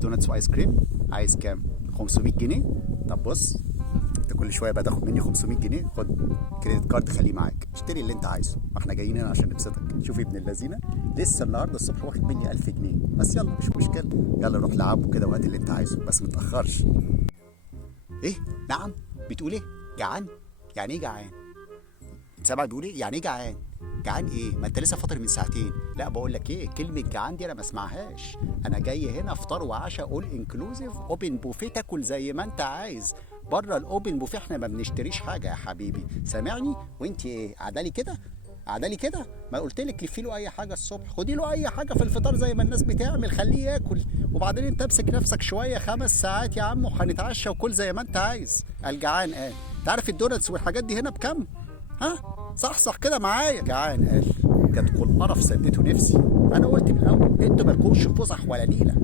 دوناتس وايس كريم. عايز كام؟ 500 جنيه. طب بص، انت كل شويه بقى تاخد مني 500 جنيه. خد كريدت كارد خليه معاك، اشتري اللي انت عايزه، ما احنا جايين هنا عشان نبسطك. شوف ابن اللذينه لسه النهارده الصبح واخد مني 1000 جنيه. بس يلا مش مشكله، يلا روح لعبه كده وهات اللي انت عايزه، بس متاخرش. ايه؟ نعم؟ بتقول ايه؟ جعان؟ يعني ايه جعان؟ سامع بيقول ايه؟ يعني ايه جعان؟ جعان ايه؟ ما انت لسه فاطر من ساعتين. لا بقول لك ايه، كلمه جعان دي انا ما اسمعهاش. انا جاي هنا فطار وعشاء اول انكلوزيف اوبن بوفيه، تاكل زي ما انت عايز. بره الاوبن بوفيه احنا ما بنشتريش حاجه يا حبيبي، سامعني؟ وانت ايه قعدالي كده؟ قعدالي كده؟ ما قلت لك لفي له اي حاجه الصبح، خدي له اي حاجه في الفطار زي ما الناس بتعمل، خليه ياكل. وبعدين انت امسك نفسك شويه، 5 ساعات يا عم وهنتعشى، وكل زي ما انت عايز. الجعان قال. انت عارف الدونتس والحاجات دي هنا بكام؟ ها؟ صح كده معايا. جعان قال. جاتكوا القرف سدته نفسي. انا قلت من الاول انتوا مالكوش فسح ولا نيله.